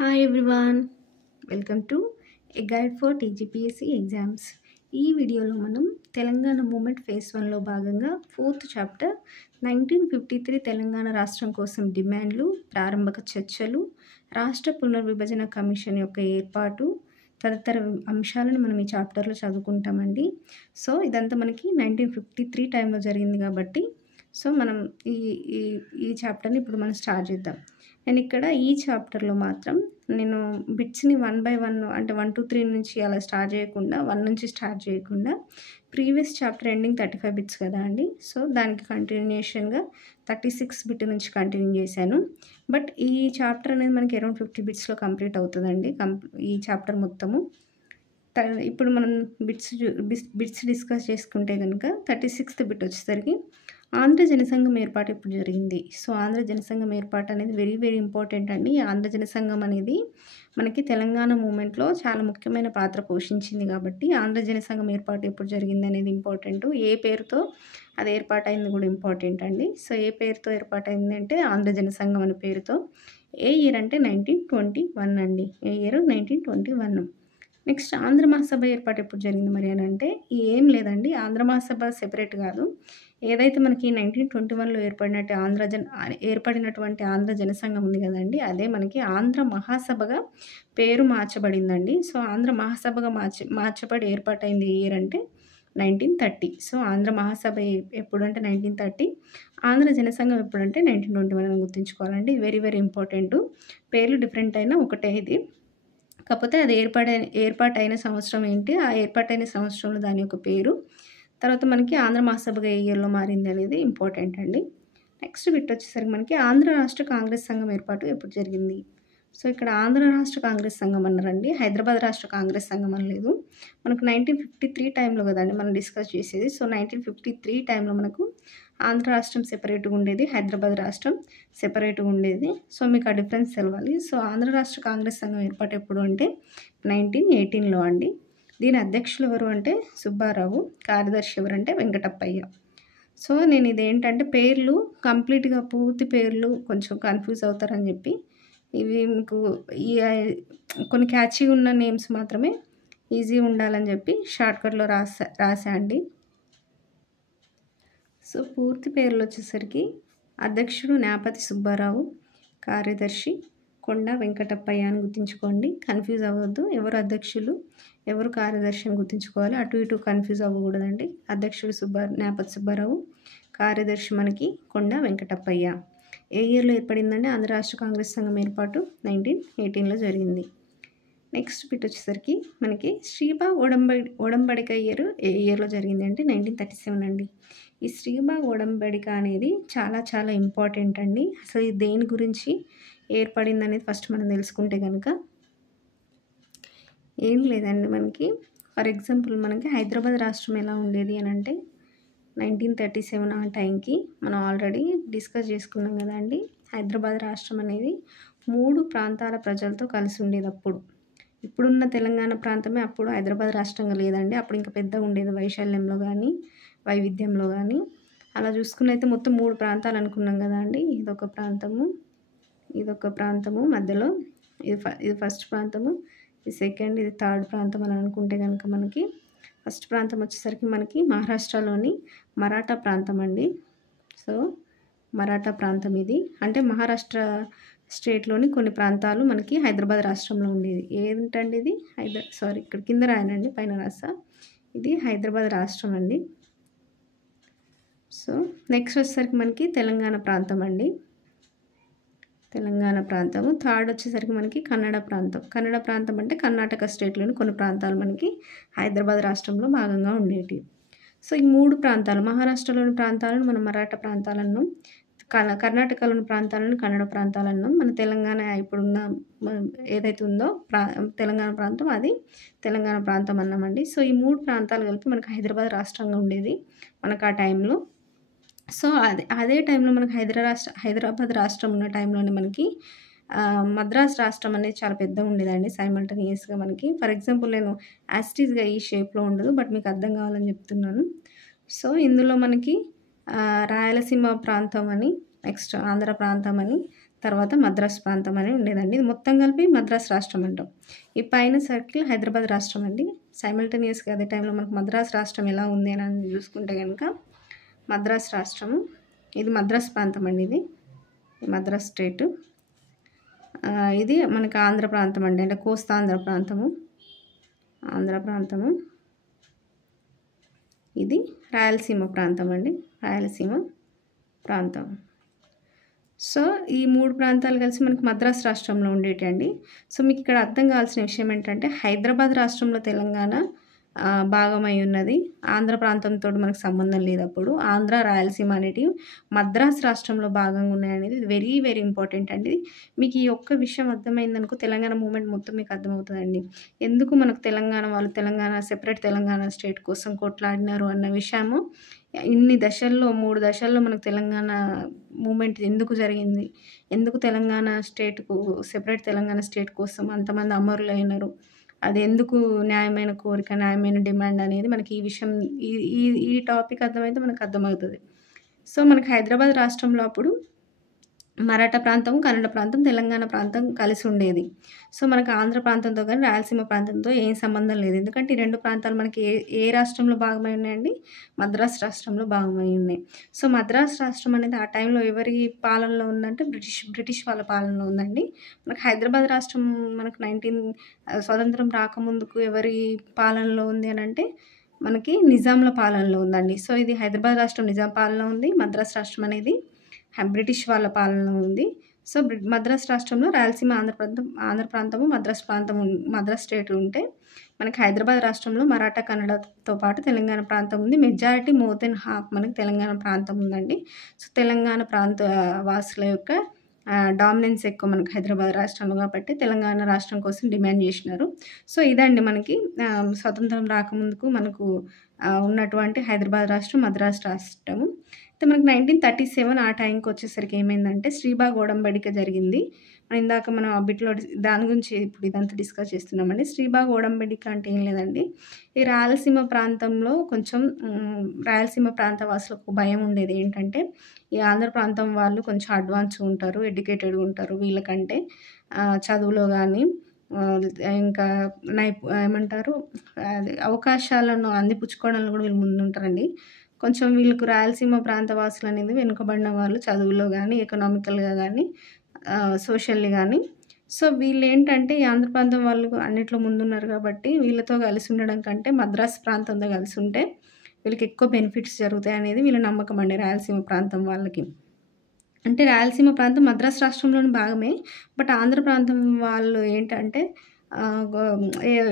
Hi everyone, welcome to A guide for TGPSC exams. ఈ వీడియోలో మనం తెలంగాణ మూమెంట్ ఫేజ్ 1లో భాగంగా 4th చాప్టర్ 1953 తెలంగాణ రాష్ట్రం కోసం డిమాండ్లు, ప్రారంభక చర్చలు, రాష్ట్ర పునర్విభజన కమిషన్ యొక్క ఏర్పాటు తదితర అంశాలను మనం ఈ చాప్టర్లో చదువుకుంటామండి. సో ఇదంతా మనకి 1953 టైంలో జరిగింది కాబట్టి మనం ఈ ఈ ఈ చాప్టర్ని ఇప్పుడు మనం స్టార్ట్ చేద్దాం. నేను ఇక్కడ ఈ చాప్టర్లో మాత్రం నేను బిట్స్ని 1 by 1 అంటే 1 to 3 నుంచి అలా స్టార్ట్ చేయకుండా 1 నుంచి స్టార్ట్ చేయకుండా ప్రీవియస్ చాప్టర్ ఎండింగ్ 35 బిట్స్ కదా అండి. సో దానికి కంటిన్యూషన్గా 36 బిట్ నుంచి కంటిన్యూ చేశాను. బట్ ఈ చాప్టర్ అనేది మనకి అరౌండ్ 50 బిట్స్లో కంప్లీట్ అవుతుందండి. ఈ చాప్టర్ మొత్తము ఇప్పుడు మనం బిట్స్ డిస్కస్ చేసుకుంటే కనుక 36th బిట్ వచ్చేసరికి ఆంధ్ర జనసంఘం ఏర్పాటు ఎప్పుడు జరిగింది. సో ఆంధ్ర జనసంఘం ఏర్పాటు అనేది వెరీ వెరీ ఇంపార్టెంట్ అండి. ఆంధ్ర జనసంఘం అనేది మనకి తెలంగాణ మూమెంట్లో చాలా ముఖ్యమైన పాత్ర పోషించింది కాబట్టి ఆంధ్ర జనసంఘం ఏర్పాటు ఎప్పుడు జరిగింది అనేది ఇంపార్టెంట్. ఏ పేరుతో అది ఏర్పాటైంది కూడా ఇంపార్టెంట్ అండి. సో ఏ పేరుతో ఏర్పాటైంది అంటే ఆంధ్ర జనసంఘం అనే పేరుతో. ఏ ఇయర్ అంటే 1921 అండి. ఏ ఇయర్ 1921. నెక్స్ట్ ఆంధ్ర మహాసభ ఏర్పాటు ఎప్పుడు జరిగింది మరి అని అంటే ఏం లేదండి. ఆంధ్ర మహాసభ సెపరేట్ కాదు. ఏదైతే మనకి 1921లో ఏర్పడినటువంటి ఆంధ్ర జనసంఘం ఉంది కదండి, అదే మనకి ఆంధ్ర మహాసభగా పేరు మార్చబడిందండి. సో ఆంధ్ర మహాసభగా మార్చబడి ఏర్పాటైంది ఏ ఇయర్ అంటే 1930. సో ఆంధ్ర మహాసభ ఎప్పుడంటే 1930, ఆంధ్ర జనసంఘం ఎప్పుడంటే 1921 అని గుర్తుంచుకోవాలండి. Very very important. పేర్లు డిఫరెంట్ అయినా ఒకటే ఇది. కాకపోతే అది ఏర్పాటైన సంవత్సరం ఏంటి, ఆ ఏర్పాటైన సంవత్సరంలో దాని యొక్క పేరు, తర్వాత మనకి ఆంధ్ర మహాసభగా ఏ ఇయర్లో మారింది అనేది ఇంపార్టెంట్ అండి. నెక్స్ట్ బిట్ వచ్చేసరికి మనకి ఆంధ్ర రాష్ట్ర కాంగ్రెస్ సంఘం ఏర్పాటు ఎప్పుడు జరిగింది. సో ఇక్కడ ఆంధ్ర రాష్ట్ర కాంగ్రెస్ సంఘం అన్నారండి, హైదరాబాద్ రాష్ట్ర కాంగ్రెస్ సంఘం అనలేదు. మనకు 1953 టైంలో కదండి మనం డిస్కస్ చేసేది. సో 1953 టైంలో మనకు ఆంధ్ర రాష్ట్రం సెపరేట్గా ఉండేది, హైదరాబాద్ రాష్ట్రం సెపరేట్గా ఉండేది. సో మీకు ఆ డిఫరెన్స్ తెలవాలి. సో ఆంధ్ర రాష్ట్ర కాంగ్రెస్ సంఘం ఏర్పాటు ఎప్పుడు అంటే 1918లో అండి. దీని అధ్యక్షులు ఎవరు అంటే సుబ్బారావు, కార్యదర్శి ఎవరంటే వెంకటప్పయ్య. సో నేను ఇదేంటంటే పేర్లు కంప్లీట్గా పూర్తి పేర్లు కొంచెం కన్ఫ్యూజ్ అవుతారని చెప్పి ఇవి మీకు ఈ కొన్ని క్యాచీగా ఉన్న నేమ్స్ మాత్రమే ఈజీ ఉండాలని చెప్పి షార్ట్కట్లో రాసా అండి. సో పూర్తి పేర్లు వచ్చేసరికి అధ్యక్షుడు న్యాపతి సుబ్బారావు, కార్యదర్శి కొండా వెంకటప్పయ్య అని గుర్తుంచుకోండి. కన్ఫ్యూజ్ అవ్వద్దు, ఎవరు అధ్యక్షులు ఎవరు కార్యదర్శి అని గుర్తుంచుకోవాలి. అటు ఇటు కన్ఫ్యూజ్ అవ్వకూడదండి. అధ్యక్షుడు న్యాపతి సుబ్బారావు, కార్యదర్శి మనకి కొండా వెంకటప్పయ్య. ఏ ఇయర్లో ఏర్పడిందంటే ఆంధ్ర రాష్ట్ర కాంగ్రెస్ సంఘం ఏర్పాటు 1918లో జరిగింది. నెక్స్ట్ బిట్ వచ్చేసరికి మనకి శ్రీబాగ్ ఒడంబడిక ఏ ఇయర్లో జరిగింది అంటే 1937 అండి. ఈ శ్రీబాగ్ ఒడంబడిక అనేది చాలా చాలా ఇంపార్టెంట్ అండి. అసలు ఇది దేని గురించి ఏర్పడింది అనేది ఫస్ట్ మనం తెలుసుకుంటే కనుక ఏం లేదండి. మనకి ఫర్ ఎగ్జాంపుల్ మనకి హైదరాబాద్ రాష్ట్రం ఎలా ఉండేది అని అంటే 1937 ఆ టైంకి మనం ఆల్రెడీ డిస్కస్ చేసుకున్నాం కదండి. హైదరాబాద్ రాష్ట్రం అనేది 3 ప్రాంతాల ప్రజలతో కలిసి ఉండేది అప్పుడు. ఇప్పుడున్న తెలంగాణ ప్రాంతమే అప్పుడు హైదరాబాద్ రాష్ట్రంగా లేదండి. అప్పుడు ఇంకా పెద్దగా ఉండేది, వైశాల్యంలో కానీ వైవిధ్యంలో కానీ. అలా చూసుకున్నైతే మొత్తం 3 ప్రాంతాలు అనుకున్నాం కదా అండి. ఇదొక ప్రాంతము మధ్యలో ఇది ఫస్ట్ ప్రాంతము, ఇది సెకండ్, ఇది థర్డ్ ప్రాంతం అని అనుకుంటే కనుక మనకి ఫస్ట్ ప్రాంతం వచ్చేసరికి మనకి మహారాష్ట్రలోని మరాఠా ప్రాంతం అండి. సో మరాఠా ప్రాంతం ఇది అంటే మహారాష్ట్ర స్టేట్లోని కొన్ని ప్రాంతాలు మనకి హైదరాబాద్ రాష్ట్రంలో ఉండేది. ఏంటండి ఇది ఇక్కడ కింద రాయనండి, పైన రాస్తా. ఇది హైదరాబాద్ రాష్ట్రం అండి. సో నెక్స్ట్ వచ్చేసరికి మనకి తెలంగాణ ప్రాంతం అండి. తెలంగాణ ప్రాంతము. థర్డ్ వచ్చేసరికి మనకి కన్నడ ప్రాంతం అంటే కర్ణాటక స్టేట్లోని కొన్ని ప్రాంతాలు మనకి హైదరాబాద్ రాష్ట్రంలో భాగంగా ఉండేవి. సో ఈ 3 ప్రాంతాలు, మహారాష్ట్రలోని ప్రాంతాలను మనం మరాఠా ప్రాంతాలను, కర్ణాటకలోని ప్రాంతాలను కన్నడ ప్రాంతాలను, మన తెలంగాణ ఇప్పుడున్న ఏదైతే ఉందో తెలంగాణ ప్రాంతం అది తెలంగాణ ప్రాంతం అన్నామండి. సో ఈ 3 ప్రాంతాలు కలిపి మనకు హైదరాబాద్ రాష్ట్రంగా ఉండేది మనకు ఆ టైంలో. సో అదే టైంలో మనకు హైదరాబాద్ రాష్ట్రం ఉన్న టైంలోనే మనకి మద్రాస్ రాష్ట్రం అనేది చాలా పెద్దగా ఉండేదండి సైమల్టేనియస్గా మనకి. ఫర్ ఎగ్జాంపుల్ నేను యాస్టీస్గా ఈ షేప్లో ఉండదు, బట్ మీకు అర్థం కావాలని చెప్తున్నాను. సో ఇందులో మనకి రాయలసీమ ప్రాంతం అని, నెక్స్ట్ ఆంధ్ర ప్రాంతం అని, తర్వాత మద్రాస్ ప్రాంతం అని ఉండేదండి. ఇది మొత్తం కలిపి మద్రాస్ రాష్ట్రం అంటాం. ఈ పైన సర్కిల్ హైదరాబాద్ రాష్ట్రం అండి. సైమల్టేనియస్‌గా అదే టైంలో మనకు మద్రాస్ రాష్ట్రం ఎలా ఉంది అని చూసుకుంటే గనుక మద్రాస్ రాష్ట్రము, ఇది మద్రాస్ ప్రాంతం అండి. ఇది మద్రాస్ స్టేటు. ఇది మనకి ఆంధ్ర ప్రాంతం అండి, అంటే కోస్తాంధ్ర ప్రాంతము, ఆంధ్ర ప్రాంతము. ఇది రాయలసీమ ప్రాంతం అండి, రాయలసీమ ప్రాంతం. సో ఈ 3 ప్రాంతాలు కలిసి మనకి మద్రాస్ రాష్ట్రంలో ఉండేటండి. సో మీకు ఇక్కడ అర్థం కావాల్సిన విషయం ఏంటంటే హైదరాబాద్ రాష్ట్రంలో తెలంగాణ భాగమై ఉన్నది. ఆంధ్ర ప్రాంతంతో మనకు సంబంధం లేదు. అప్పుడు ఆంధ్ర, రాయలసీమ అనేటివి మద్రాస్ రాష్ట్రంలో భాగంగా ఉన్నాయనేది వెరీ వెరీ ఇంపార్టెంట్ అండి. మీకు ఈ ఒక్క విషయం అర్థమైందనుకో తెలంగాణ మూమెంట్ మొత్తం మీకు అర్థమవుతుందండి. ఎందుకు మనకు తెలంగాణ వాళ్ళు సెపరేట్ తెలంగాణ స్టేట్ కోసం కొట్లాడినారు అన్న విషయము ఇన్ని దశల్లో 3 దశల్లో మనకు తెలంగాణ మూమెంట్ ఎందుకు జరిగింది, ఎందుకు తెలంగాణ స్టేట్‌కు సెపరేట్ తెలంగాణ స్టేట్ కోసం అంతమంది అమరులైనారు, అది ఎందుకు న్యాయమైన కోరిక, న్యాయమైన డిమాండ్ అనేది మనకి ఈ విషయం ఈ ఈ ఈ టాపిక్ అర్థమైతే మనకు అర్థమవుతుంది. సో మనకి హైదరాబాద్ రాష్ట్రంలో అప్పుడు మరాఠా ప్రాంతం, కన్నడ ప్రాంతం, తెలంగాణ ప్రాంతం కలిసి ఉండేది. సో మనకు ఆంధ్ర ప్రాంతంతో కానీ రాయలసీమ ప్రాంతంతో ఏం సంబంధం లేదు. ఎందుకంటే ఈ 2 ప్రాంతాలు మనకి ఏ రాష్ట్రంలో భాగమై ఉన్నాయండి, మద్రాస్ రాష్ట్రంలో భాగమై ఉన్నాయి. సో మద్రాస్ రాష్ట్రం అనేది ఆ టైంలో ఎవరి పాలనలో ఉందంటే బ్రిటిష్ వాళ్ళ పాలనలో ఉందండి. మనకు హైదరాబాద్ రాష్ట్రం మనకు స్వతంత్రం రాకముందుకు ఎవరి పాలనలో ఉంది అని అంటే మనకి నిజాంల పాలనలో ఉందండి. సో ఇది హైదరాబాద్ రాష్ట్రం నిజాం పాలనలో ఉంది, మద్రాస్ రాష్ట్రం అనేది బ్రిటిష్ వాళ్ళ పాలన ఉంది. సో మద్రాస్ రాష్ట్రంలో రాయలసీమ, ఆంధ్ర ప్రాంతము, మద్రాస్ స్టేట్ ఉంటే మనకి హైదరాబాద్ రాష్ట్రంలో మరాఠా, కన్నడతో పాటు తెలంగాణ ప్రాంతం ఉంది. మెజారిటీ మోర్ దెన్ హాఫ్ మనకి తెలంగాణ ప్రాంతం ఉందండి. సో తెలంగాణ ప్రాంత వాసుల యొక్క డామినెన్స్ ఎక్కువ మనకి హైదరాబాద్ రాష్ట్రంలో కాబట్టి తెలంగాణ రాష్ట్రం కోసం డిమాండ్ చేసినారు. సో ఇదండి మనకి స్వతంత్రం రాకముందుకు మనకు ఉన్నటువంటి హైదరాబాద్ రాష్ట్రం, మద్రాస్ రాష్ట్రము. అయితే మనకి 1937 ఆ టైంకి వచ్చేసరికి ఏమైందంటే శ్రీబాగ్ ఒడంబడిక జరిగింది. ఇందాక మనం ఆ బిట్లో దాని గురించి ఇప్పుడు ఇదంతా డిస్కస్ చేస్తున్నామండి. శ్రీబాగ్ ఒడంబడిక అంటే ఏం లేదండి, ఈ రాయలసీమ ప్రాంతంలో కొంచెం రాయలసీమ ప్రాంత వాసులకు భయం ఉండేది ఏంటంటే ఈ ఆంధ్ర ప్రాంతం వాళ్ళు కొంచెం అడ్వాన్స్గా ఉంటారు, ఎడ్యుకేటెడ్గా ఉంటారు, వీళ్ళకంటే చదువులో కానీ ఇంకా ఏమంటారు అవకాశాలను అందిపుచ్చుకోవడంలో కూడా వీళ్ళు ముందుంటారండి. కొంచెం వీళ్ళకు రాయలసీమ ప్రాంత వాసులు అనేది వెనుకబడిన వాళ్ళు చదువులో కానీ, ఎకనామికల్గా కానీ, సోషల్లీ కానీ. సో వీళ్ళు ఏంటంటే ఈ ఆంధ్ర ప్రాంతం వాళ్ళు అన్నిట్లో ముందున్నారు కాబట్టి వీళ్ళతో కలిసి ఉండడం కంటే మద్రాస్ ప్రాంతంతో కలిసి ఉంటే వీళ్ళకి ఎక్కువ బెనిఫిట్స్ జరుగుతాయి అనేది వీళ్ళ నమ్మకం అండి, రాయలసీమ ప్రాంతం వాళ్ళకి. అంటే రాయలసీమ ప్రాంతం మద్రాస్ రాష్ట్రంలోని భాగమే, బట్ ఆంధ్ర ప్రాంతం వాళ్ళు ఏంటంటే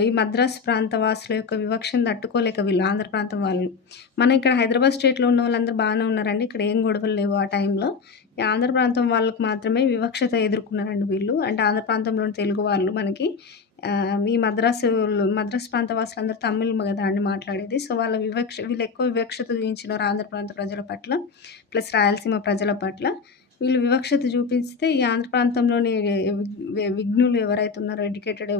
ఈ మద్రాస్ ప్రాంత వాసుల యొక్క వివక్షను తట్టుకోలేక వీళ్ళు ఆంధ్ర ప్రాంతం వాళ్ళు. మన ఇక్కడ హైదరాబాద్ స్టేట్లో ఉన్న వాళ్ళందరూ బాగానే ఉన్నారండి, ఇక్కడ ఏం గొడవలు లేవు ఆ టైంలో. ఈ ఆంధ్ర ప్రాంతం వాళ్ళకు మాత్రమే వివక్షత ఎదుర్కొన్నారండి వీళ్ళు. అంటే ఆంధ్ర ప్రాంతంలోని తెలుగు వాళ్ళు మనకి ఈ మద్రాస్ ప్రాంత వాసులందరూ తమిళ్ కదా అండి మాట్లాడేది. సో వీళ్ళు ఎక్కువ వివక్షత చూపించినారు ఆంధ్ర ప్రాంత ప్రజల పట్ల, ప్లస్ రాయలసీమ ప్రజల పట్ల. వీళ్ళు వివక్షత చూపిస్తే ఈ ఆంధ్ర ప్రాంతంలోని విఘ్నులు ఎవరైతే ఉన్నారో, ఎడ్యుకేటెడ్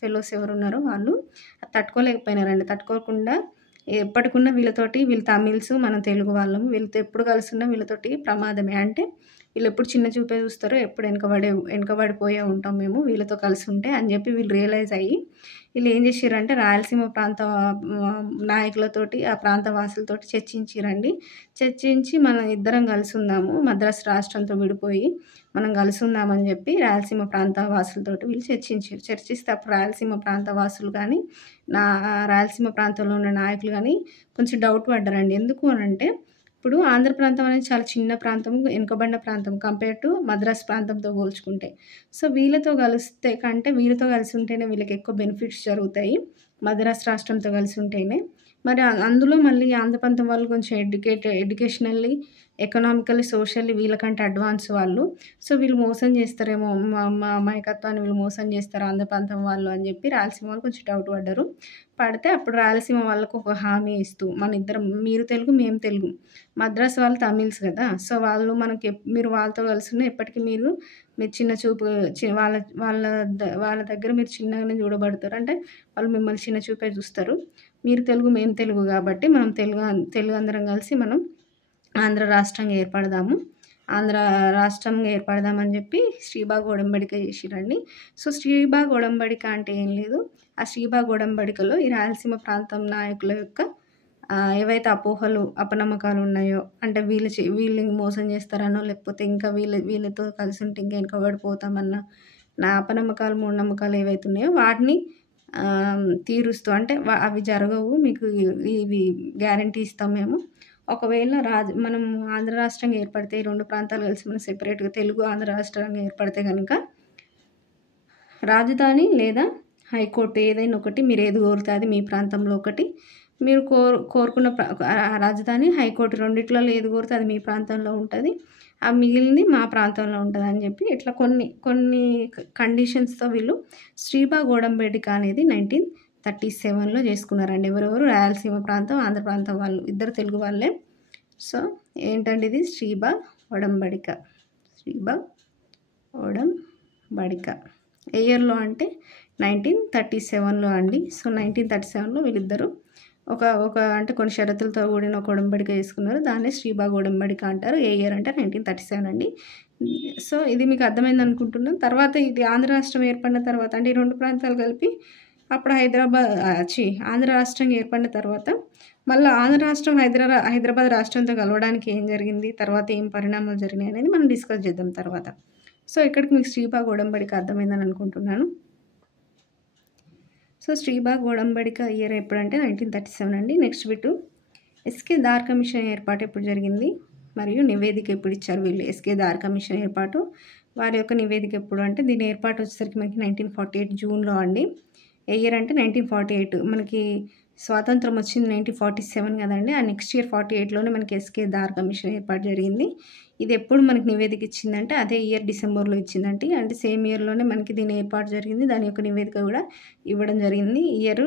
ఫెలోస్ ఎవరున్నారో వాళ్ళు తట్టుకోలేకపోయినారండి. తట్టుకోకుండా ఎప్పటికున్నా వీళ్ళు తమిళ్స్, మనం తెలుగు వాళ్ళము, వీళ్ళతో ఎప్పుడు కలుసున్నా వీళ్ళతోటి ప్రమాదమే. అంటే వీళ్ళు ఎప్పుడు చిన్న చూపే చూస్తారో, ఎప్పుడు వెనకబడిపోయే ఉంటాం మేము వీళ్ళతో కలిసి ఉంటే అని చెప్పి వీళ్ళు రియలైజ్ అయ్యి వీళ్ళు ఏం చేసిరంటే రాయలసీమ ప్రాంత నాయకులతోటి, ఆ ప్రాంత వాసులతోటి చర్చించి మనం ఇద్దరం కలిసి ఉందాము, మద్రాసు రాష్ట్రంతో విడిపోయి మనం కలిసి ఉందామని చెప్పి రాయలసీమ ప్రాంత వాసులతోటి వీళ్ళు చర్చిస్తే అప్పుడు రాయలసీమ ప్రాంత వాసులు కానీ, రాయలసీమ ప్రాంతంలో ఉన్న నాయకులు కానీ కొంచెం డౌట్ పడ్డారండి. ఎందుకు అని అంటే ఇప్పుడు ఆంధ్ర ప్రాంతం అనేది చాలా చిన్న ప్రాంతం, వెనుకబడిన ప్రాంతం కంపేర్ టు మద్రాస్ ప్రాంతంతో పోల్చుకుంటే. సో వీళ్ళతో కలిసి ఉంటేనే వీళ్ళకి ఎక్కువ బెనిఫిట్స్ జరుగుతాయి, మద్రాస్ రాష్ట్రంతో కలిసి ఉంటేనే. మరి అందులో మళ్ళీ ఆంధ్ర ప్రాంతం వాళ్ళు కొంచెం ఎడ్యుకేషనల్లీ, ఎకనామికల్లీ, సోషల్లీ వీళ్ళకంటే అడ్వాన్స్ వాళ్ళు. సో వీళ్ళు మోసం చేస్తారేమో, మా అమాయకత్వాన్ని వీళ్ళు మోసం చేస్తారు ఆంధ్ర ప్రాంతం వాళ్ళు అని చెప్పి రాయలసీమ వాళ్ళు కొంచెం డౌట్ పడితే అప్పుడు రాయలసీమ వాళ్ళకు ఒక హామీ ఇస్తూ, మన ఇద్దరం, మీరు తెలుగు మేము తెలుగు, మద్రాస్ వాళ్ళు తమిళ్స్ కదా, సో వాళ్ళు మీరు వాళ్ళతో కలిసి ఉన్న ఎప్పటికీ మీరు చిన్న చూపు వాళ్ళ దగ్గర మీరు చిన్నగానే చూడబడతారు. అంటే వాళ్ళు మిమ్మల్ని చిన్న చూపే చూస్తారు. మీరు తెలుగు మేము తెలుగు కాబట్టి మనం తెలుగు అందరం కలిసి మనం ఆంధ్ర రాష్ట్రంగా ఏర్పడదాము ఆంధ్ర రాష్ట్రంగా ఏర్పడదామని చెప్పి శ్రీబాగ్ ఒడంబడిక చేసిరండి. సో శ్రీబాగ్ ఒడంబడిక అంటే ఏం లేదు, ఆ శ్రీబాగ్ ఒడంబడికలో ఈ రాయలసీమ ప్రాంతం నాయకుల యొక్క ఏవైతే అపోహలు అపనమ్మకాలు ఉన్నాయో, అంటే వీళ్ళు మోసం చేస్తారనో, లేకపోతే ఇంకా వీళ్ళతో కలిసి ఉంటే ఇంకా వెనకబడిపోతామన్న నా అపనమ్మకాలు మూఢనమ్మకాలు ఏవైతే ఉన్నాయో వాటిని తీరుస్తూ, అంటే అవి జరగవు, మీకు ఇవి గ్యారంటీ ఇస్తాం మేము. ఒకవేళ మనం ఆంధ్ర రాష్ట్రంగా ఏర్పడితే, ఈ 2 ప్రాంతాలు కలిసి మనం సెపరేట్గా తెలుగు ఆంధ్ర రాష్ట్రంగా ఏర్పడితే కనుక రాజధాని లేదా హైకోర్టు ఏదైనా ఒకటి, మీరు ఏది కోరితే అది మీ ప్రాంతంలో ఒకటి, మీరు కోరుకున్న రాజధాని హైకోర్టు రెండిట్లలో ఏది కోరితే అది మీ ప్రాంతంలో ఉంటుంది, ఆ మిగిలింది మా ప్రాంతంలో ఉంటుంది అని చెప్పి ఇట్లా కొన్ని కండిషన్స్తో వీళ్ళు శ్రీబాగ్ ఒడంబడిక అనేది 1937లో చేసుకున్నారండి. ఎవరెవరు? రాయలసీమ ప్రాంతం, ఆంధ్ర ప్రాంతం వాళ్ళు, ఇద్దరు తెలుగు వాళ్ళే. సో ఏంటండి ఇది? శ్రీబాగ్ ఒడంబడిక. శ్రీబాగ్ ఒడంబడిక ఏ ఇయర్లో అంటే 1937లో అండి. సో 1937లో వీళ్ళిద్దరూ ఒక అంటే కొన్ని షరతులతో కూడిన ఒక ఒడంబడిక చేసుకున్నారు. దాన్నే శ్రీబాగ్ ఒడంబడిక అంటారు. ఏ ఇయర్ అంటే 1937 అండి. సో ఇది మీకు అర్థమైంది అనుకుంటున్నాను. తర్వాత ఇది ఆంధ్ర రాష్ట్రం ఏర్పడిన తర్వాత, అంటే ఈ 2 ప్రాంతాలు కలిపి అప్పుడు ఆంధ్ర రాష్ట్రం ఏర్పడిన తర్వాత మళ్ళీ ఆంధ్ర రాష్ట్రం హైదరాబాద్ రాష్ట్రంతో కలవడానికి ఏం జరిగింది, తర్వాత ఏం పరిణామాలు జరిగినాయి అనేది మనం డిస్కస్ చేద్దాం తర్వాత. సో ఇక్కడికి మీకు శ్రీబాగ్ ఒడంబడిక అర్థమైందని అనుకుంటున్నాను. సో శ్రీబాగ్ ఒడంబడిక ఇయర్ ఎప్పుడంటే 1937 అండి. Next bit, SK Dhar commission ఏర్పాటు ఎప్పుడు జరిగింది మరియు నివేదిక ఎప్పుడు ఇచ్చారు వీళ్ళు? ఎస్కే దార్ కమిషన్ ఏర్పాటు, వారి యొక్క నివేదిక ఎప్పుడు అంటే, దీని ఏర్పాటు వచ్చేసరికి మనకి 1948 జూన్లో అండి. ఏ ఇయర్ అంటే 1948. మనకి స్వాతంత్రం వచ్చింది 1947 కదండి. ఆ నెక్స్ట్ ఇయర్ 48లోనే మనకి ఎస్కే దార్ కమిషన్ ఏర్పాటు జరిగింది. ఇది ఎప్పుడు మనకి నివేదిక ఇచ్చిందంటే అదే ఇయర్ డిసెంబర్లో ఇచ్చిందండి. అంటే సేమ్ ఇయర్లోనే మనకి దీని ఏర్పాటు జరిగింది, దాని యొక్క నివేదిక కూడా ఇవ్వడం జరిగింది. ఇయర్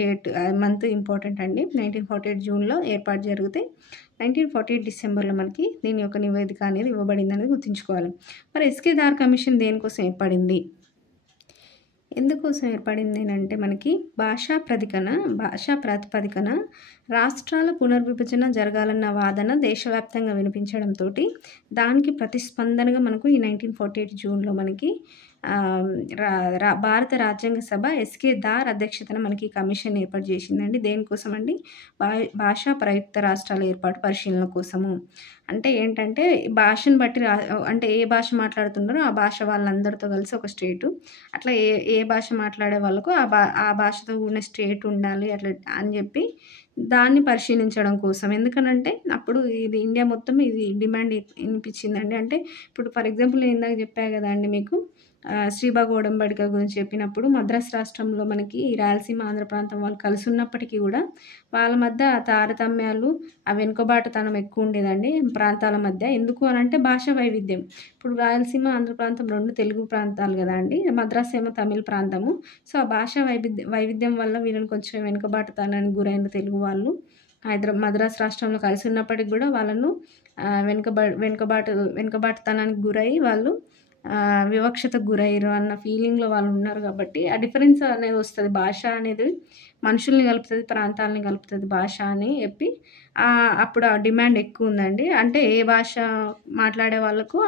డేట్ మంత్ ఇంపార్టెంట్ అండి. 1948 జూన్లో ఏర్పాటు జరిగితే 1948 డిసెంబర్లో మనకి దీని యొక్క నివేదిక అనేది ఇవ్వబడింది అనేది గుర్తుంచుకోవాలి. మరి ఎస్కే దార్ కమిషన్ దేనికోసం ఏర్పడింది, ఎందుకోసం ఏర్పడింది అంటే మనకి భాషా ప్రాతిపదికన రాష్ట్రాల పునర్విభజన జరగాలన్న వాదన దేశవ్యాప్తంగా వినిపించడంతో దానికి ప్రతిస్పందనగా మనకు ఈ 1948 జూన్లో మనకి భారత రాజ్యాంగ సభ ఎస్కే దార్ అధ్యక్షతన మనకి కమిషన్ ఏర్పాటు చేసిందండి. దేనికోసం అండి? భాషా ప్రయుక్త రాష్ట్రాల ఏర్పాటు పరిశీలన కోసము. అంటే ఏంటంటే భాషను బట్టి అంటే ఏ భాష మాట్లాడుతున్నారో ఆ భాష వాళ్ళందరితో కలిసి ఒక స్టేటు, అట్లా ఏ భాష మాట్లాడే వాళ్ళకు ఆ భాషతో ఉన్న స్టేట్ ఉండాలి అట్లా అని చెప్పి దాన్ని పరిశీలించడం కోసం. ఎందుకనంటే అప్పుడు ఇది ఇండియా మొత్తం ఇది డిమాండ్ వినిపించిందండి. అంటే ఇప్పుడు ఫర్ ఎగ్జాంపుల్ నేను ఇందాక చెప్పాను కదా అండి మీకు, శ్రీబాగ్ ఒడంబడిక గురించి చెప్పినప్పుడు మద్రాస్ రాష్ట్రంలో మనకి రాయలసీమ ఆంధ్ర ప్రాంతం వాళ్ళు కలిసి ఉన్నప్పటికీ కూడా వాళ్ళ మధ్య ఆ తారతమ్యాలు, ఆ వెనుకబాటుతనం ఎక్కువ ఉండేదండి ప్రాంతాల మధ్య. ఎందుకు అని అంటే భాష వైవిధ్యం. ఇప్పుడు రాయలసీమ ఆంధ్ర ప్రాంతం 2 తెలుగు ప్రాంతాలు కదా అండి, మద్రాస్ ఏమో తమిళ ప్రాంతము. సో ఆ భాష వైవిధ్యం వల్ల వీళ్ళని కొంచెం వెనుకబాటుతనానికి గురైన తెలుగు వాళ్ళు మద్రాస్ రాష్ట్రంలో కలిసి ఉన్నప్పటికి కూడా వాళ్ళను వెనుకబాటుతనానికి గురై వాళ్ళు వివక్షతకు గురయ్యారు అన్న ఫీలింగ్లో వాళ్ళు ఉన్నారు. కాబట్టి ఆ డిఫరెన్స్ అనేది వస్తుంది. భాష అనేది మనుషుల్ని కలుపుతుంది, ప్రాంతాలని కలుపుతుంది భాష అని చెప్పి అప్పుడు ఆ డిమాండ్ ఎక్కువ ఉందండి. అంటే ఏ భాష మాట్లాడే వాళ్ళకు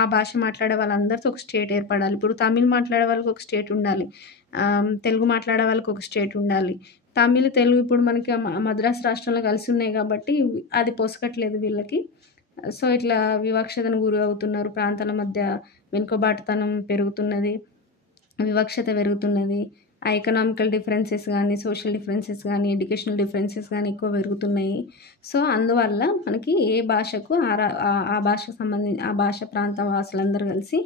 ఆ భాష మాట్లాడే వాళ్ళందరితో ఒక స్టేట్ ఏర్పడాలి. ఇప్పుడు తమిళ్ మాట్లాడే వాళ్ళకి ఒక స్టేట్ ఉండాలి, తెలుగు మాట్లాడే వాళ్ళకి ఒక స్టేట్ ఉండాలి. తమిళ్ తెలుగు ఇప్పుడు మనకి మద్రాస్ రాష్ట్రంలో కలిసి ఉన్నాయి కాబట్టి అది పొసగట్లేదు వీళ్ళకి. సో ఇట్లా వివక్షతను గురి అవుతున్నారు, ప్రాంతాల మధ్య వెనుకబాటుతనం పెరుగుతున్నది, వివక్షత పెరుగుతున్నది, ఆ ఎకనామికల్ డిఫరెన్సెస్ కానీ, సోషల్ డిఫరెన్సెస్ కానీ, ఎడ్యుకేషనల్ డిఫరెన్సెస్ కానీ ఎక్కువ పెరుగుతున్నాయి. సో అందువల్ల మనకి ఏ భాషకు ఆ భాషకు సంబంధించి ఆ భాష ప్రాంత వాసులందరూ కలిసి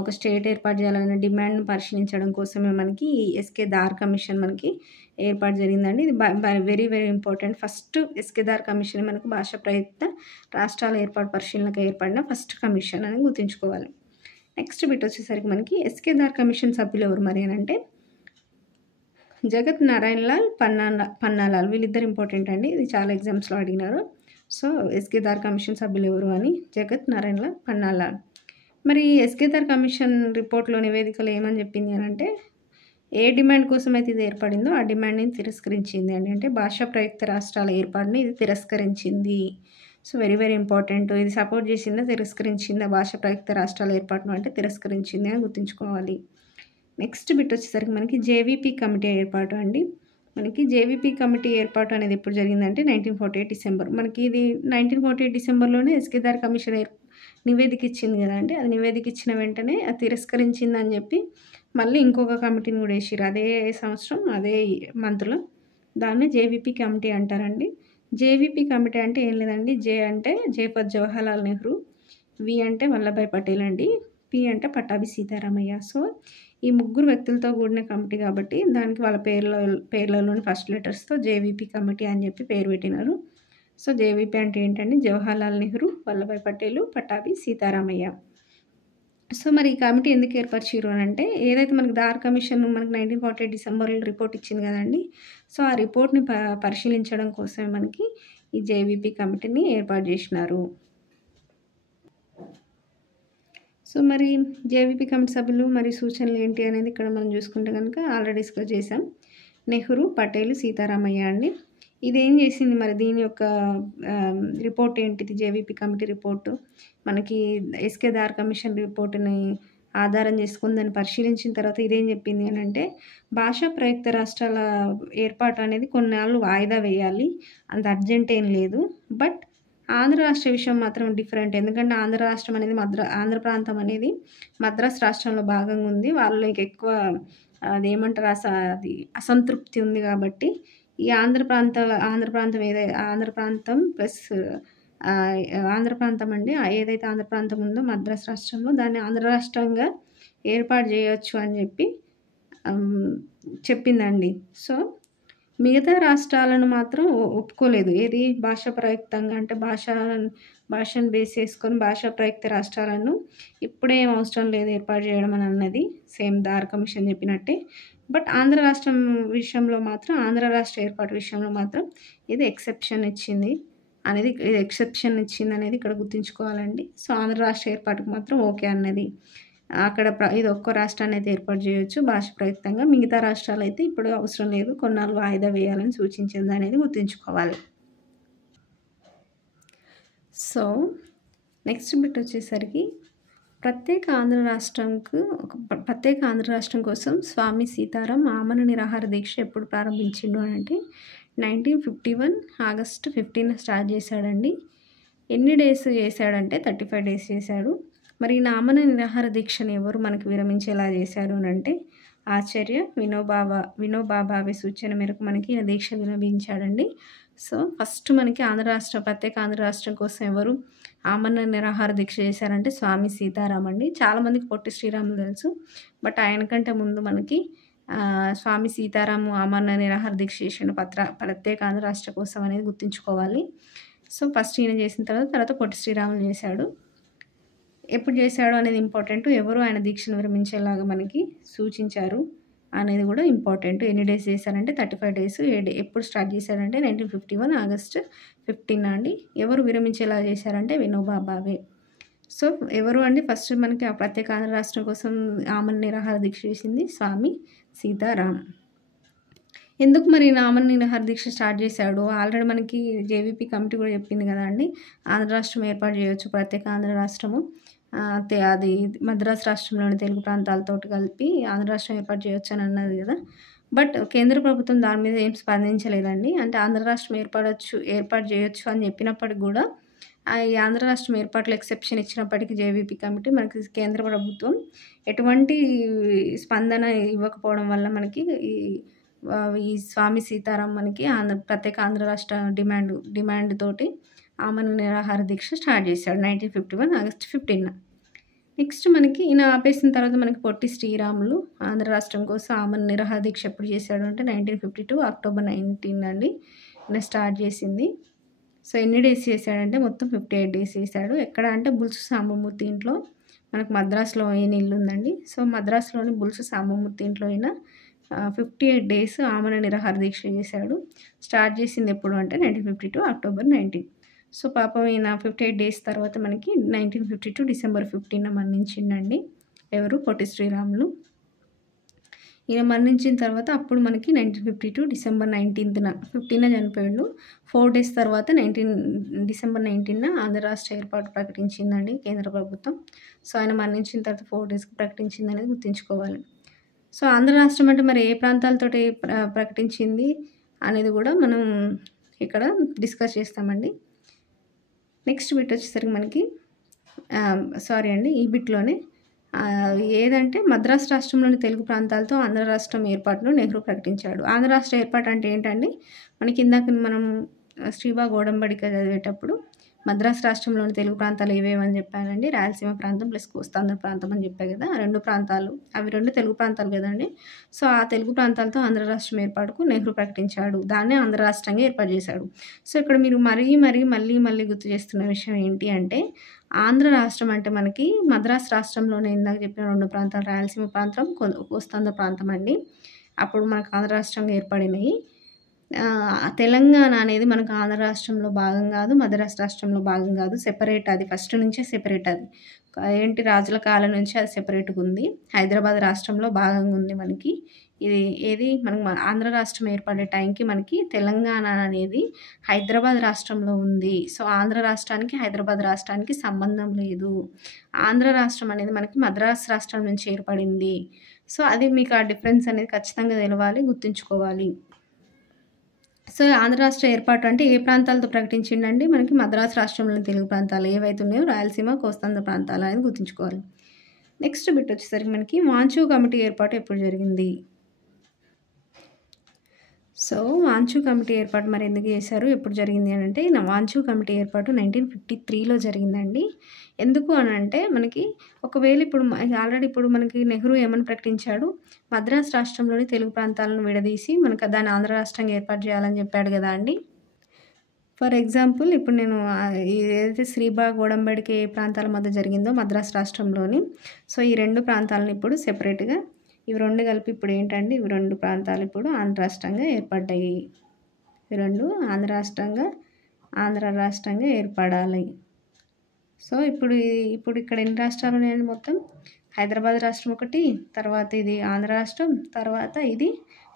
ఒక స్టేట్ ఏర్పాటు చేయాలనే డిమాండ్ను పరిశీలించడం కోసమే మనకి ఎస్కే దార్ కమిషన్ మనకి ఏర్పాటు జరిగిందండి. ఇది very very important. First SK Dhar commission మనకు భాషా ప్రయుక్త రాష్ట్రాల ఏర్పాటు పరిశీలనకు ఏర్పడిన ఫస్ట్ కమిషన్ అని గుర్తుంచుకోవాలి. నెక్స్ట్ బిట్ వచ్చేసరికి మనకి ఎస్కే దార్ కమిషన్ సభ్యులు ఎవరు మరి అని అంటే జగత్ నారాయణ లాల్, పన్నాలాల్, వీళ్ళిద్దరు ఇంపార్టెంట్ అండి. ఇది చాలా ఎగ్జామ్స్లో అడిగినారు. సో ఎస్కే దార్ కమిషన్ సభ్యులు ఎవరు అని జగత్ నారాయణ లాల్, పన్నాలాల్. మరి ఎస్కే దార్ కమిషన్ రిపోర్ట్లో నివేదికలు ఏమని చెప్పింది అని అంటే ఏ డిమాండ్ కోసం అయితే ఇది ఏర్పడిందో ఆ డిమాండ్ని తిరస్కరించింది అండి. అంటే భాషా ప్రయుక్త రాష్ట్రాల ఏర్పాటుని ఇది తిరస్కరించింది. So very very important. ఇది సపోర్ట్ చేసిందా, తిరస్కరించిందా భాష ప్రయుక్త రాష్ట్రాల ఏర్పాటును అంటే తిరస్కరించింది అని గుర్తుంచుకోవాలి. నెక్స్ట్ బిట్ వచ్చేసరికి మనకి జేవీపీ కమిటీ ఏర్పాటు అండి. మనకి జేవీపీ కమిటీ ఏర్పాటు అనేది ఎప్పుడు జరిగిందంటే 1948 డిసెంబర్. మనకి ఇది 1948 డిసెంబర్లోనే ఎస్కేదార్ కమిషన్ నివేదిక ఇచ్చింది కదా అండి. అది నివేదిక ఇచ్చిన వెంటనే అది తిరస్కరించిందని చెప్పి మళ్ళీ ఇంకొక కమిటీని కూడా వేసిర్రు అదే సంవత్సరం అదే మంత్లో. దాన్ని జేవీపీ కమిటీ అంటారండి. జేవీపీ కమిటీ అంటే ఏం లేదండి, జే అంటే జే ఫర్ జవహర్లాల్ నెహ్రూ, వి అంటే వల్లభాయ్ పటేల్ అండి, పి అంటే పట్టాభి సీతారామయ్య. సో ఈ ముగ్గురు వ్యక్తులతో కూడిన కమిటీ కాబట్టి దానికి వాళ్ళ పేర్లలోని ఫస్ట్ లెటర్స్తో జేవీపీ కమిటీ అని చెప్పి పేరు పెట్టినారు. సో జేవీపీ అంటే ఏంటంటే జవహర్లాల్ నెహ్రూ, వల్లభాయ్ పటేల్, పట్టాభి సీతారామయ్య. సో మరి ఈ కమిటీ ఎందుకు ఏర్పరిచారు అని అంటే, ఏదైతే మనకి దార్ కమిషన్ మనకి 1948 డిసెంబర్లో రిపోర్ట్ ఇచ్చింది కదండి. సో ఆ రిపోర్ట్ని పరిశీలించడం కోసమే మనకి ఈ జేవీపీ కమిటీని ఏర్పాటు చేసినారు. సో మరి జేవీపీ కమిటీ సభ్యులు మరియు సూచనలు ఏంటి అనేది ఇక్కడ మనం చూసుకుంటే కనుక ఆల్రెడీ డిస్కస్ చేసాం. నెహ్రూ, పటేల్, సీతారామయ్య అండి. ఇదేం చేసింది మరి దీని యొక్క రిపోర్ట్ ఏంటిది, జేవీపీ కమిటీ రిపోర్టు మనకి ఎస్కేదార్ కమిషన్ రిపోర్టుని ఆధారం చేసుకుని దాన్ని పరిశీలించిన తర్వాత ఇదేం చెప్పింది అని అంటే, భాషా ప్రయుక్త రాష్ట్రాల ఏర్పాటు అనేది కొన్నాళ్ళు వాయిదా వేయాలి, అంత అర్జెంట్ ఏం లేదు. బట్ ఆంధ్ర రాష్ట్ర విషయం మాత్రం డిఫరెంట్. ఎందుకంటే ఆంధ్ర రాష్ట్రం అనేది ఆంధ్ర ప్రాంతం అనేది మద్రాస్ రాష్ట్రంలో భాగంగా ఉంది. వాళ్ళు ఇంకెక్కువ అదేమంటారు అది అసంతృప్తి ఉంది కాబట్టి ఈ ఆంధ్ర ప్రాంతం ప్లస్ ఆంధ్ర ప్రాంతం అండి, ఏదైతే ఆంధ్ర ప్రాంతం ఉందో మద్రాస్ రాష్ట్రంలో దాన్ని ఆంధ్ర రాష్ట్రంగా ఏర్పాటు చేయొచ్చు అని చెప్పి చెప్పిందండి. సో మిగతా రాష్ట్రాలను మాత్రం ఒప్పుకోలేదు. ఏది భాష ప్రయుక్తంగా అంటే భాషను బేస్ చేసుకొని భాషా ప్రయుక్త రాష్ట్రాలను ఇప్పుడేం అవసరం లేదు ఏర్పాటు చేయడం అని అన్నది, సేమ్ దార్ కమిషన్ చెప్పినట్టే. బట్ ఆంధ్ర రాష్ట్రం విషయంలో మాత్రం ఆంధ్ర రాష్ట్ర ఏర్పాటు విషయంలో మాత్రం ఇది ఎక్సెప్షన్ ఇచ్చింది అనేది ఇక్కడ గుర్తుంచుకోవాలండి. సో ఆంధ్ర రాష్ట్ర ఏర్పాటుకు మాత్రం ఓకే అన్నది. అక్కడ ఇది ఒక్కో రాష్ట్రాన్ని అయితే ఏర్పాటు చేయొచ్చు భాష ప్రయుక్తంగా, మిగతా రాష్ట్రాలు అయితే ఇప్పుడు అవసరం లేదు, కొన్నాళ్ళు వాయిదా వేయాలని సూచించింది అనేది గుర్తుంచుకోవాలి. సో నెక్స్ట్ బిట్ వచ్చేసరికి ప్రత్యేక ఆంధ్ర రాష్ట్రం కోసం స్వామి సీతారాం ఆమరణ నిరాహార దీక్ష ఎప్పుడు ప్రారంభించిండు అని అంటే 1951 ఆగస్టు 15 స్టార్ట్ చేశాడండి. ఎన్ని డేస్ చేశాడంటే 35 డేస్ చేశాడు. మరి ఈ ఆమరణ నిరాహార దీక్షను ఎవరు మనకి విరమించేలా చేశారు అని అంటే ఆచార్య వినోబా భావే సూచన మేరకు మనకి ఆ దీక్ష విరమించాడండి. సో ఫస్ట్ మనకి ప్రత్యేక ఆంధ్ర రాష్ట్రం కోసం ఎవరు ఆమరణ నిరాహార దీక్ష చేశారంటే స్వామి సీతారాం అండి. చాలామందికి పొట్టి శ్రీరాములు తెలుసు, బట్ ఆయనకంటే ముందు మనకి స్వామి సీతారాము ఆమరణ నిరాహార దీక్ష చేసిన ప్రత్యేక ఆంధ్ర రాష్ట్ర కోసం అనేది గుర్తుంచుకోవాలి. సో ఫస్ట్ ఈయన చేసిన తర్వాత పొట్టి శ్రీరాములు చేశాడు. ఎప్పుడు చేశాడు అనేది ఇంపార్టెంట్, ఎవరు ఆయన దీక్షను విరమించేలాగా మనకి సూచించారు అనేది కూడా ఇంపార్టెంట్. ఎన్ని డేస్ చేశారంటే 35 డేస్. ఎప్పుడు స్టార్ట్ చేశారంటే 1951 ఆగస్టు 15 అండి. ఎవరు విరమించేలా చేశారంటే వినోబా భావే. సో ఎవరు అండి ఫస్ట్ మనకి ఆ ప్రత్యేక ఆంధ్ర రాష్ట్రం కోసం ఆమరణ నిరాహార దీక్ష చేసింది స్వామి సీతారాం. ఎందుకు మరి ఆమరణ నిరాహార దీక్ష స్టార్ట్ చేశాడు? ఆల్రెడీ మనకి జేవీపీ కమిటీ కూడా చెప్పింది కదా అండి, ఆంధ్ర రాష్ట్రం ఏర్పాటు చేయొచ్చు, ప్రత్యేక ఆంధ్ర రాష్ట్రము అది మద్రాసు రాష్ట్రంలోని తెలుగు ప్రాంతాలతో కలిపి ఆంధ్ర రాష్ట్రం ఏర్పాటు చేయొచ్చు అని అన్నది కదా. బట్ కేంద్ర ప్రభుత్వం దాని మీద ఏం స్పందించలేదండి. అంటే ఆంధ్ర రాష్ట్రం ఏర్పాటు చేయొచ్చు అని చెప్పినప్పటికి కూడా ఈ ఆంధ్ర రాష్ట్రం ఏర్పాట్లు ఎక్సెప్షన్ ఇచ్చినప్పటికీ జేవీపీ కమిటీ మనకి కేంద్ర ప్రభుత్వం ఎటువంటి స్పందన ఇవ్వకపోవడం వల్ల మనకి ఈ స్వామి సీతారాం మనకి ప్రత్యేక ఆంధ్ర రాష్ట్ర డిమాండ్ తోటి ఆమరణ నిరాహార దీక్ష స్టార్ట్ చేశాడు 1951 ఆగస్టు 15. నెక్స్ట్ మనకి ఈయన ఆపేసిన తర్వాత మనకి పొట్టి శ్రీరాములు ఆంధ్ర రాష్ట్రం కోసం ఆమరణ నిరాహార దీక్ష ఎప్పుడు చేశాడు అంటే 1952 అక్టోబర్ 19 అండి ఈయన స్టార్ట్ చేసింది. సో ఎన్ని డేస్ చేశాడంటే మొత్తం 58 డేస్ చేశాడు. ఎక్కడ అంటే బుల్సు సాంబమూర్తి ఇంట్లో, మనకు మద్రాసులో ఈయన ఇల్లు ఉందండి. సో మద్రాసులోని బుల్సు సాంబమూర్తి ఇంట్లో ఈయన 58 డేస్ ఆమరణ నిరాహార దీక్ష చేశాడు. స్టార్ట్ చేసింది ఎప్పుడు అంటే 1952 అక్టోబర్ 19. సో పాపం ఈయన 58 డేస్ తర్వాత మనకి 1952 డిసెంబర్ 15 మరణించిండండి. ఎవరు? పొట్టి శ్రీరాములు. ఈయన మరణించిన తర్వాత అప్పుడు మనకి 1952 డిసెంబర్ 15న చనిపోయాడు. 4 డేస్ తర్వాత డిసెంబర్ 19న ఆంధ్ర రాష్ట్ర ఏర్పాటు ప్రకటించిందండి కేంద్ర ప్రభుత్వం. సో, ఆయన మరణించిన తర్వాత 4 డేస్‌కి ప్రకటించిందనేది గుర్తుంచుకోవాలి. సో, ఆంధ్ర రాష్ట్రం అంటే మరి ఏ ప్రాంతాలతోటి ప్రకటించింది అనేది కూడా మనం ఇక్కడ డిస్కస్ చేస్తామండి. నెక్స్ట్ బిట్ వచ్చేసరికి మనకి ఈ బిట్‌లోనే ఏదంటే మద్రాసు రాష్ట్రంలోని తెలుగు ప్రాంతాలతో ఆంధ్ర రాష్ట్రం ఏర్పాటును నెహ్రూ ప్రకటించాడు. ఆంధ్ర రాష్ట్ర ఏర్పాటు అంటే ఏంటండి? మనకి ఇందాక మనం శ్రీబా గోడంబడిక చదివేటప్పుడు మద్రాసు రాష్ట్రంలోని తెలుగు ప్రాంతాలు ఏవేవని చెప్పానండి. రాయలసీమ ప్రాంతం ప్లస్ కోస్తాంధ్ర ప్రాంతం అని చెప్పా కదా. 2 ప్రాంతాలు, అవి 2 తెలుగు ప్రాంతాలు కదండి. సో, ఆ తెలుగు ప్రాంతాలతో ఆంధ్ర రాష్ట్రం ఏర్పాటుకు నెహ్రూ ప్రకటించాడు. దాన్నే ఆంధ్ర రాష్ట్రంగా ఏర్పాటు చేశాడు. సో, ఇక్కడ మీరు మళ్ళీ గుర్తు చేస్తున్న విషయం ఏంటి అంటే, ఆంధ్ర రాష్ట్రం అంటే మనకి మద్రాసు రాష్ట్రంలోనే ఇందాక చెప్పిన 2 ప్రాంతాలు, రాయలసీమ ప్రాంతం, కోస్తాంధ్ర ప్రాంతం అండి. అప్పుడు మనకు ఆంధ్ర రాష్ట్రంగా ఏర్పడినాయి. తెలంగాణ అనేది మనకు ఆంధ్ర రాష్ట్రంలో భాగం కాదు, మద్రాసు రాష్ట్రంలో భాగం కాదు. సెపరేట్, అది ఫస్ట్ నుంచే సెపరేట్. అది ఏంటి, రాజుల కాలం నుంచి అది సెపరేట్గా ఉంది. హైదరాబాద్ రాష్ట్రంలో భాగంగా ఉంది మనకి. ఇది మనకు ఆంధ్ర రాష్ట్రం ఏర్పడే టైంకి మనకి తెలంగాణ అనేది హైదరాబాద్ రాష్ట్రంలో ఉంది. సో, ఆంధ్ర రాష్ట్రానికి హైదరాబాద్ రాష్ట్రానికి సంబంధం లేదు. ఆంధ్ర రాష్ట్రం అనేది మనకి మద్రాసు రాష్ట్రం నుంచి ఏర్పడింది. సో, అది మీకు ఆ డిఫరెన్స్ అనేది ఖచ్చితంగా తెలవాలి, గుర్తుంచుకోవాలి. సో, ఆంధ్ర రాష్ట్ర ఏర్పాటు అంటే ఏ ప్రాంతాలతో ప్రకటించిండండి? మనకి మద్రాసు రాష్ట్రంలోని తెలుగు ప్రాంతాలు ఏవైతే ఉన్నాయో రాయలసీమ, కోస్తాంధ్ర ప్రాంతాలు అనేది గుర్తుంచుకోవాలి. నెక్స్ట్ బిట్ వచ్చేసరికి మనకి వాంచు కమిటీ ఏర్పాటు ఎప్పుడు జరిగింది? సో, వాంచు కమిటీ ఏర్పాటు మరి ఎందుకు చేశారు, ఎప్పుడు జరిగింది అని అంటే, వాంచు కమిటీ ఏర్పాటు 1953లో జరిగిందండి. ఎందుకు అని అంటే మనకి ఒకవేళ ఇప్పుడు మనకి నెహ్రూ ఏమని ప్రకటించాడు, మద్రాసు రాష్ట్రంలోని తెలుగు ప్రాంతాలను విడదీసి మనకు దాన్ని ఆంధ్ర రాష్ట్రంగా ఏర్పాటు చేయాలని చెప్పాడు కదా అండి. ఫర్ ఎగ్జాంపుల్ ఇప్పుడు నేను ఏదైతే శ్రీబా గోడంబడికి ఏ ప్రాంతాల మధ్య జరిగిందో మద్రాసు రాష్ట్రంలోని, సో, ఈ 2 ప్రాంతాలను ఇప్పుడు సెపరేట్గా, ఇవి 2 కలిపి ఇప్పుడు ఏంటండి, ఇవి 2 ప్రాంతాలు ఇప్పుడు ఆంధ్ర రాష్ట్రంగా ఏర్పడ్డాయి. ఇవి 2 ఆంధ్ర రాష్ట్రంగా ఏర్పడాలి. సో, ఇప్పుడు ఇక్కడ ఎన్ని రాష్ట్రాలు ఉన్నాయండి మొత్తం? హైదరాబాద్ రాష్ట్రం ఒకటి, తర్వాత ఇది ఆంధ్ర రాష్ట్రం, తర్వాత ఇది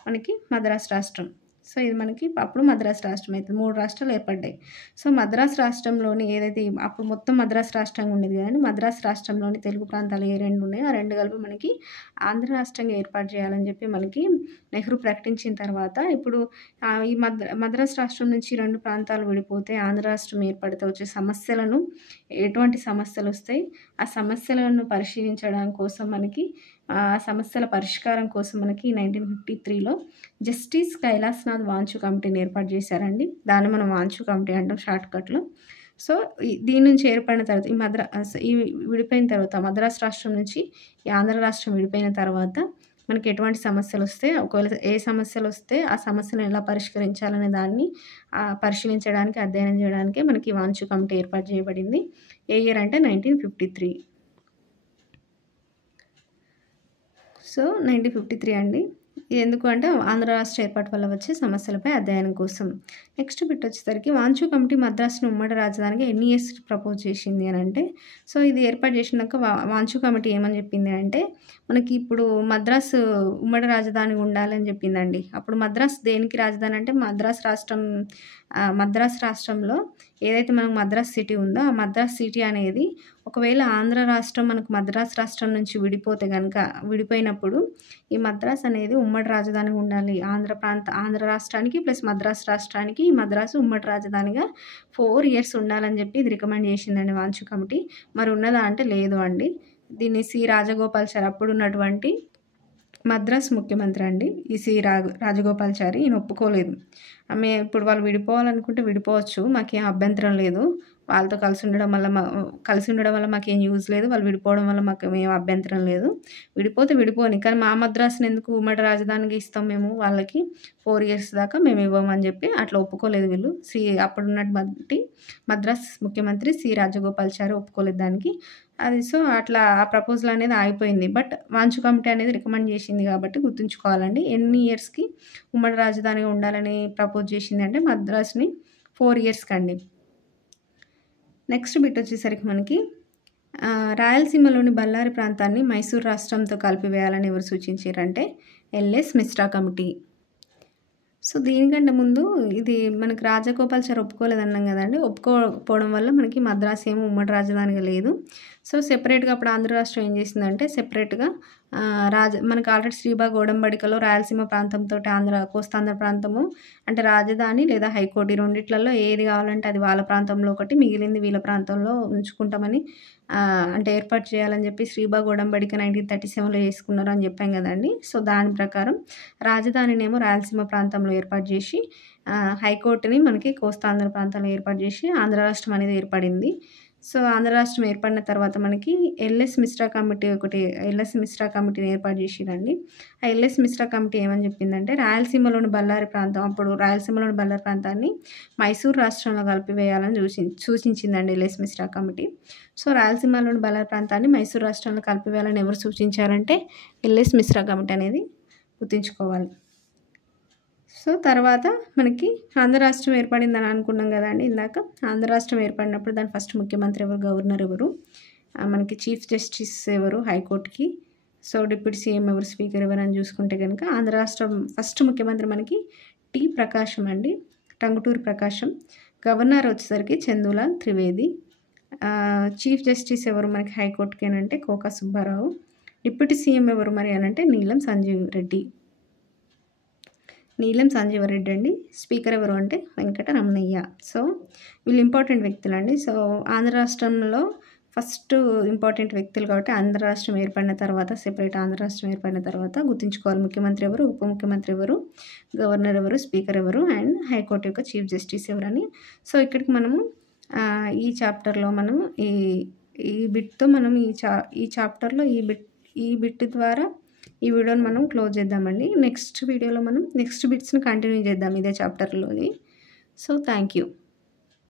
మనకి మద్రాసు రాష్ట్రం. సో, ఇది మనకి అప్పుడు మద్రాసు రాష్ట్రం అవుతుంది. 3 రాష్ట్రాలు ఏర్పడ్డాయి. సో, మద్రాసు రాష్ట్రంలోని ఏదైతే అప్పుడు మొత్తం మద్రాసు రాష్ట్రంగా ఉండేది కదండి. మద్రాసు రాష్ట్రంలోని తెలుగు ప్రాంతాలు ఏ 2 ఉన్నాయో ఆ 2 కలిపి మనకి ఆంధ్ర రాష్ట్రంగా ఏర్పాటు చేయాలని చెప్పి మనకి నెహ్రూ ప్రకటించిన తర్వాత, ఇప్పుడు ఈ మద్రాసు రాష్ట్రం నుంచి 2 ప్రాంతాలు విడిపోతే ఆంధ్ర రాష్ట్రం ఏర్పడితే వచ్చే సమస్యలను, ఎటువంటి సమస్యలు వస్తాయి, ఆ సమస్యలను పరిశీలించడం కోసం మనకి, ఆ సమస్యల పరిష్కారం కోసం మనకి 1953లో జస్టిస్ కైలాసనాథ్ వాంచు కమిటీని ఏర్పాటు చేశారండి. దాన్ని మనం వాంచు కమిటీ అంటాం షార్ట్కట్లో. సో, దీని నుంచి ఏర్పడిన తర్వాత ఈ విడిపోయిన తర్వాత మద్రాసు రాష్ట్రం నుంచి ఈ ఆంధ్ర రాష్ట్రం విడిపోయిన తర్వాత మనకి ఎటువంటి సమస్యలు వస్తే, ఒకవేళ ఏ సమస్యలు వస్తే ఆ సమస్యను ఎలా పరిష్కరించాలనే దాన్ని పరిశీలించడానికి, అధ్యయనం చేయడానికే మనకి వాంచు కమిటీ ఏర్పాటు చేయబడింది. ఏ ఇయర్ అంటే 1953. సో, 1953 అండి. ఇది ఎందుకు అంటే ఆంధ్ర రాష్ట్ర ఏర్పాటు వల్ల వచ్చే సమస్యలపై అధ్యయనం కోసం. నెక్స్ట్ బిట్ వచ్చేసరికి వాంచు కమిటీ మద్రాసును ఉమ్మడి రాజధానిగా ఎన్ని ఇయర్స్ ప్రపోజ్ చేసింది అని అంటే, సో, ఇది ఏర్పాటు చేసినాక వాంచు కమిటీ ఏమని చెప్పింది అంటే, మనకి ఇప్పుడు మద్రాసు ఉమ్మడి రాజధాని ఉండాలని చెప్పిందండి. అప్పుడు మద్రాసు దేనికి రాజధాని అంటే, మద్రాసు రాష్ట్రంలో ఏదైతే మనకు మద్రాసు సిటీ ఉందో ఆ మద్రాసు సిటీ అనేది ఒకవేళ ఆంధ్ర రాష్ట్రం మనకు మద్రాసు రాష్ట్రం నుంచి విడిపోయినప్పుడు ఈ మద్రాసు అనేది ఉమ్మడి రాజధాని ఉండాలి. ఆంధ్ర రాష్ట్రానికి ప్లస్ మద్రాసు రాష్ట్రానికి ఈ మద్రాసు ఉమ్మడి రాజధానిగా 4 ఇయర్స్ ఉండాలని చెప్పి ఇది రికమెండ్ చేసిందండి వాంచు కమిటీ. మరి ఉన్నదా అంటే లేదు అండి. దీన్ని సి రాజగోపాల్చారి, అప్పుడు ఉన్నటువంటి మద్రాసు ముఖ్యమంత్రి అండి ఈ సి రాజగోపాల్చారి, ఈయన ఒప్పుకోలేదు. ఇప్పుడు వాళ్ళు విడిపోవాలనుకుంటే విడిపోవచ్చు, మాకేం అభ్యంతరం లేదు. వాళ్ళతో కలిసి ఉండడం వల్ల మాకేం యూజ్ లేదు, వాళ్ళు విడిపోవడం వల్ల మాకు ఏం అభ్యంతరం లేదు. విడిపోతే విడిపోని, కానీ మా మద్రాసుని ఎందుకు ఉమ్మడి రాజధానికి ఇస్తాం మేము వాళ్ళకి, 4 ఇయర్స్ దాకా మేము ఇవ్వమని చెప్పి అట్లా ఒప్పుకోలేదు వీళ్ళు. అప్పుడున్నటువంటి మద్రాస్ ముఖ్యమంత్రి సి రాజగోపాల్చారి ఒప్పుకోలేదు దానికి. సో, అట్లా ఆ ప్రపోజల్ అనేది ఆగిపోయింది. బట్ వాంచు కమిటీ అనేది రికమెండ్ చేసింది కాబట్టి గుర్తుంచుకోవాలండి. ఎన్ని ఇయర్స్కి ఉమ్మడి రాజధానిగా ఉండాలని ప్రపోజ్ చేసింది అంటే మద్రాసుని 4 ఇయర్స్కి అండి. నెక్స్ట్ బిట్ వచ్చేసరికి మనకి రాయలసీమలోని బళ్ళారి ప్రాంతాన్ని మైసూర్ రాష్ట్రంతో కలిపివేయాలని ఎవరు సూచించారంటే ఎల్ఎస్ మిశ్రా కమిటీ. సో దీనికంటే ముందు ఇది మనకి రాజగోపాల్చారి ఒప్పుకోలేదన్నాం కదండి. ఒప్పుకోకపోవడం వల్ల మనకి మద్రాసు ఏమో ఉమ్మడి రాజధానిగా లేదు. సో సెపరేట్గా అప్పుడు ఆంధ్ర రాష్ట్రం ఏం చేసిందంటే సెపరేట్గా మనకి ఆల్రెడీ శ్రీబాగ్ ఒడంబడికలో రాయలసీమ ప్రాంతంతో కోస్తాంధ్ర ప్రాంతము అంటే రాజధాని లేదా హైకోర్టు ఈ రెండిట్లలో ఏది కావాలంటే అది వాళ్ళ ప్రాంతంలో ఒకటి, మిగిలింది వీళ్ళ ప్రాంతంలో ఉంచుకుంటామని అంటే ఏర్పాటు చేయాలని చెప్పి శ్రీబాగ్ ఒడంబడిక 1937లో చేసుకున్నారు అని చెప్పాం కదండి. సో దాని ప్రకారం రాజధానినేమో రాయలసీమ ప్రాంతంలో ఏర్పాటు చేసి హైకోర్టుని మనకి కోస్తాంధ్ర ప్రాంతంలో ఏర్పాటు చేసి ఆంధ్ర రాష్ట్రం అనేది ఏర్పడింది. సో ఆంధ్ర రాష్ట్రం ఏర్పడిన తర్వాత మనకి ఎల్ఎస్ మిశ్రా కమిటీని ఏర్పాటు చేసిరండి. ఆ ఎల్ఎస్ మిశ్రా కమిటీ ఏమని చెప్పిందంటే రాయలసీమలోని బళ్ళారి ప్రాంతాన్ని మైసూర్ రాష్ట్రంలో కలిపివేయాలని సూచించిందండి ఎల్ఎస్ మిశ్రా కమిటీ. సో రాయలసీమలోని బళ్ళారి ప్రాంతాన్ని మైసూర్ రాష్ట్రంలో కలిపివేయాలని ఎవరు సూచించారంటే ఎల్ఎస్ మిశ్రా కమిటీ అనేది గుర్తుంచుకోవాలి. సో తర్వాత మనకి ఆంధ్ర రాష్ట్రం ఏర్పడిందని అనుకున్నాం కదండి ఇందాక. ఆంధ్ర రాష్ట్రం ఏర్పడినప్పుడు దాని ఫస్ట్ ముఖ్యమంత్రి ఎవరు, గవర్నర్ ఎవరు, మనకి చీఫ్ జస్టిస్ ఎవరు హైకోర్టుకి, సో డిప్యూటీ సీఎం ఎవరు, స్పీకర్ ఎవరు అని చూసుకుంటే కనుక ఆంధ్ర రాష్ట్రం ఫస్ట్ ముఖ్యమంత్రి మనకి టి ప్రకాశం అండి, టంగుటూరి ప్రకాశం. గవర్నర్ వచ్చేసరికి చందులాల్ త్రివేది. చీఫ్ జస్టిస్ ఎవరు మనకి హైకోర్టుకి అంటే కోకా సుబ్బారావు. డిప్యూటీ సీఎం ఎవరు మరి అనంటే నీలం సంజీవ్ రెడ్డి అండి. స్పీకర్ ఎవరు అంటే వెంకటరమణయ్య. సో వీళ్ళు ఇంపార్టెంట్ వ్యక్తులు అండి. సో ఆంధ్ర రాష్ట్రంలో ఫస్ట్ ఇంపార్టెంట్ వ్యక్తులు కాబట్టి ఆంధ్ర రాష్ట్రం ఏర్పడిన తర్వాత సెపరేట్ ఆంధ్ర రాష్ట్రం ఏర్పడిన తర్వాత గుర్తుంచుకోవాలి ముఖ్యమంత్రి ఎవరు, ఉప ముఖ్యమంత్రి ఎవరు, గవర్నర్ ఎవరు, స్పీకర్ ఎవరు అండ్ హైకోర్టు యొక్క చీఫ్ జస్టిస్ ఎవరని. సో ఇక్కడికి మనము ఈ చాప్టర్లో మనం ఈ బిట్తో మనం ఈ చాప్టర్లో ఈ బిట్ ద్వారా ఈ వీడియోని మనం క్లోజ్ చేద్దామండి. నెక్స్ట్ వీడియోలో మనం నెక్స్ట్ బిట్స్ని కంటిన్యూ చేద్దాం ఇదే చాప్టర్లోని. So thank you.